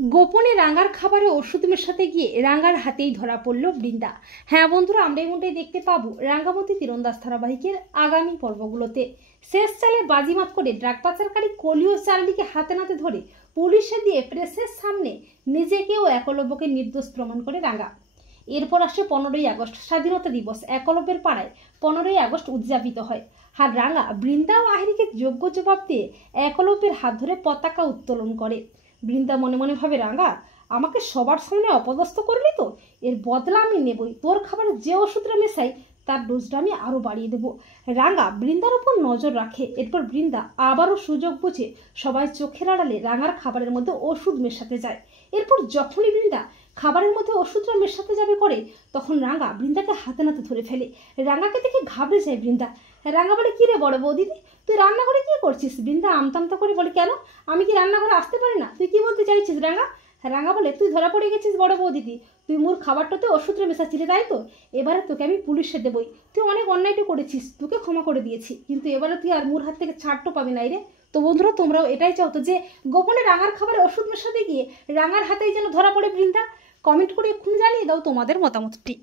গোপনে রাঙার খাবারে ওষুধ মেশাতে গিয়ে রাঙার হাতেই ধরা পড়ল বৃন্দা। হ্যাঁ বন্ধুরা, আমরা এমনটাই দেখতে পাবো রাঙ্গামতি তীরন্দাজ ধারাবাহিকের আগামী পর্বগুলোতে। শেষ চালে বাজিমাত করে ড্রাগ পাচারকারী কলিও চার্লিকে হাতে নাতে ধরে পুলিশে দিয়ে প্রেসের সামনে নিজেকেও একলব্যকে নির্দোষ প্রমাণ করে রাঙা। এরপর আসে 15ই আগস্ট, স্বাধীনতা দিবস। একলব্যের পাড়ায় 15ই আগস্ট উদযাপিত হয়। আর রাঙা বৃন্দা ও আহিরিকে যোগ্য জবাব দিয়ে একলব্যের হাত ধরে পতাকা উত্তোলন করে। বৃন্দা মনে মনে ভাবে, রাঙা আমাকে সবার সামনে অপদস্থ করলি তো, এর বদলা আমি নেবই। তোর খাবারে যে ওষুধটা মেশাই তার ডোজটা আমি আরও বাড়িয়ে দেবো। রাঙা বৃন্দার উপর নজর রাখে। এরপর বৃন্দা আবারও সুযোগ বুঝে সবাই চোখের আড়ালে রাঙার খাবারের মধ্যে ওষুধ মেশাতে যায়। এরপর যখনই বৃন্দা খাবারের মধ্যে ওষুধটা মেশাতে যাবে করে, তখন রাঙা বৃন্দাকে হাতে নাতে ধরে ফেলে। রাঙাকে দেখে ঘাবড়ে যায় বৃন্দা। রাঙা বলে, কি রে বড় বৌদিদি, তুই রান্নাঘরে কি করছিস? বৃন্দা আমতামতা করে বলে, কেন, আমি কি রান্নাঘরে আসতে পারি না? তুই কি বলতে চাইছিস রাঙা? রাঙা বলে, তুই ধরা পড়ে গেছিস বড় বৌদিদি, তুই মোর খাবারটাতে ওষুধটা মেশাচ্ছিলি, তাই তো? এবারে তোকে আমি পুলিশে দেবই। তুই অনেক অন্যায়টা করেছিস, তোকে ক্ষমা করে দিয়েছি, কিন্তু এবারে তুই আর মোর হাত থেকে ছাড়টো পাবি নাই রে। তো বন্ধুরা, তোমরাও এটাই চাও তো যে গোপনে রাঙার খাবারে ওষুধ মেশাতে গিয়ে রাঙার হাতেই যেন ধরা পড়ে বৃন্দা? কমেন্ট করে এক্ষুনি জানিয়ে দাও তোমাদের মতামতটি।